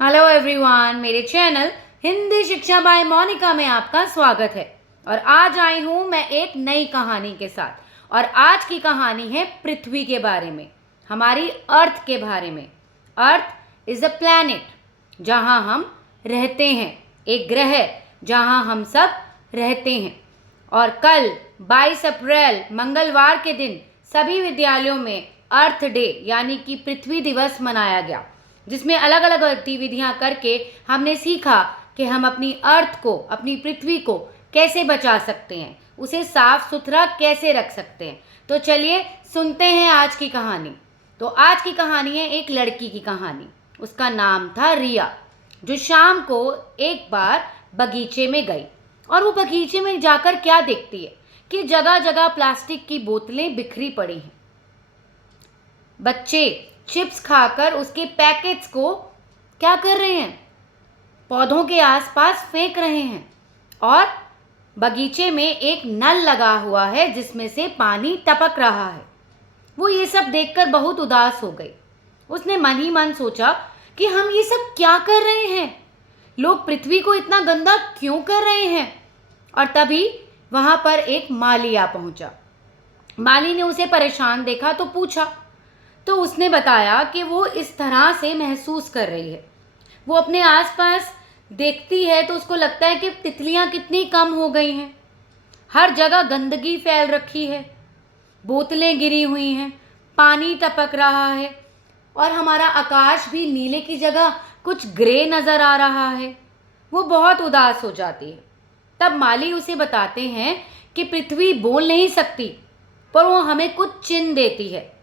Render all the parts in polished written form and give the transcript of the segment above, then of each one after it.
Hello everyone, मेरे channel Hindi शिक्षा bye Monika में आपका स्वागत है। और आज आई हूँ मैं एक नई कहानी के साथ। और आज की कहानी है पृथ्वी के बारे में, हमारी अर्थ के बारे में। अर्थ इज़ अ प्लैनेट जहाँ हम रहते हैं, एक ग्रह जहाँ हम सब रहते हैं। और कल 22 अप्रैल मंगलवार के दिन सभी विद्यालयों में अर्थ डे यानी कि पृथ्वी दिवस मनाया गया, जिसमें अलग अलग गतिविधियां करके हमने सीखा कि हम अपनी अर्थ को, अपनी पृथ्वी को कैसे बचा सकते हैं, उसे साफ सुथरा कैसे रख सकते हैं। तो चलिए सुनते हैं आज की कहानी। तो आज की कहानी है एक लड़की की कहानी। उसका नाम था रिया, जो शाम को एक बार बगीचे में गई। और वो बगीचे में जाकर क्या देखती है कि जगह जगह प्लास्टिक की बोतलें बिखरी पड़ी हैं। बच्चे चिप्स खाकर उसके पैकेट्स को क्या कर रहे हैं, पौधों के आसपास फेंक रहे हैं। और बगीचे में एक नल लगा हुआ है जिसमें से पानी टपक रहा है। वो ये सब देखकर बहुत उदास हो गई। उसने मन ही मन सोचा कि हम ये सब क्या कर रहे हैं, लोग पृथ्वी को इतना गंदा क्यों कर रहे हैं। और तभी वहां पर एक माली आ पहुंचा। माली ने उसे परेशान देखा तो पूछा, तो उसने बताया कि वो इस तरह से महसूस कर रही है। वो अपने आसपास देखती है तो उसको लगता है कि तितलियां कितनी कम हो गई हैं, हर जगह गंदगी फैल रखी है, बोतलें गिरी हुई हैं, पानी टपक रहा है और हमारा आकाश भी नीले की जगह कुछ ग्रे नज़र आ रहा है। वो बहुत उदास हो जाती है। तब माली उसे बताते हैं कि पृथ्वी बोल नहीं सकती, पर वो हमें कुछ चिन्ह देती है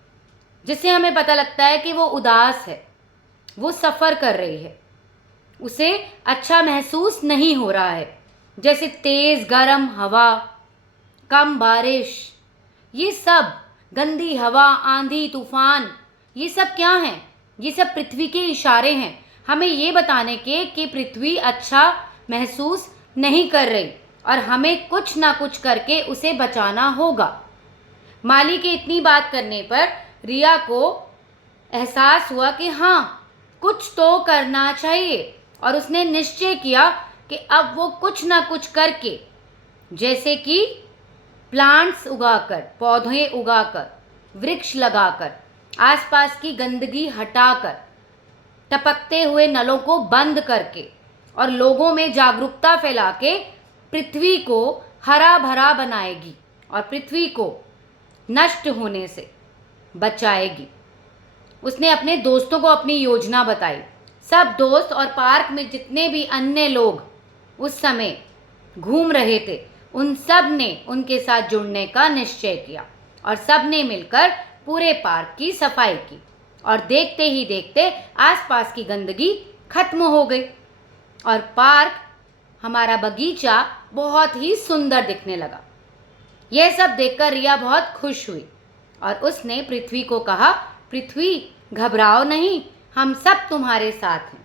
जिससे हमें पता लगता है कि वो उदास है, वो सफ़र कर रही है, उसे अच्छा महसूस नहीं हो रहा है। जैसे तेज़ गर्म हवा, कम बारिश, ये सब गंदी हवा, आंधी, तूफान, ये सब क्या हैं? ये सब पृथ्वी के इशारे हैं हमें ये बताने के कि पृथ्वी अच्छा महसूस नहीं कर रही और हमें कुछ ना कुछ करके उसे बचाना होगा। माली के इतनी बात करने पर रिया को एहसास हुआ कि हाँ, कुछ तो करना चाहिए। और उसने निश्चय किया कि अब वो कुछ ना कुछ करके, जैसे कि प्लांट्स उगाकर, पौधे उगाकर, वृक्ष लगाकर, आसपास की गंदगी हटाकर, टपकते हुए नलों को बंद करके और लोगों में जागरूकता फैला के पृथ्वी को हरा भरा बनाएगी और पृथ्वी को नष्ट होने से बचाएगी। उसने अपने दोस्तों को अपनी योजना बताई। सब दोस्त और पार्क में जितने भी अन्य लोग उस समय घूम रहे थे, उन सब ने उनके साथ जुड़ने का निश्चय किया और सब ने मिलकर पूरे पार्क की सफाई की। और देखते ही देखते आसपास की गंदगी खत्म हो गई और पार्क, हमारा बगीचा, बहुत ही सुंदर दिखने लगा। यह सब देखकर रिया बहुत खुश हुई और उसने पृथ्वी को कहा, पृथ्वी घबराओ नहीं, हम सब तुम्हारे साथ हैं।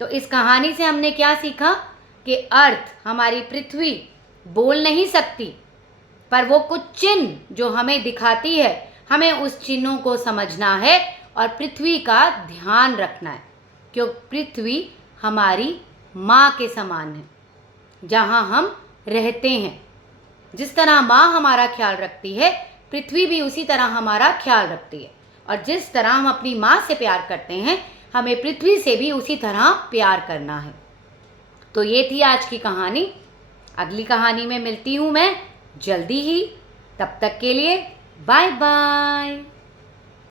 तो इस कहानी से हमने क्या सीखा कि अर्थ, हमारी पृथ्वी बोल नहीं सकती, पर वो कुछ चिन्ह जो हमें दिखाती है, हमें उस चिन्हों को समझना है और पृथ्वी का ध्यान रखना है, क्योंकि पृथ्वी हमारी माँ के समान है, जहाँ हम रहते हैं। जिस तरह माँ हमारा ख्याल रखती है, पृथ्वी भी उसी तरह हमारा ख्याल रखती है। और जिस तरह हम अपनी माँ से प्यार करते हैं, हमें पृथ्वी से भी उसी तरह प्यार करना है। तो ये थी आज की कहानी। अगली कहानी में मिलती हूँ मैं जल्दी ही। तब तक के लिए बाय बाय।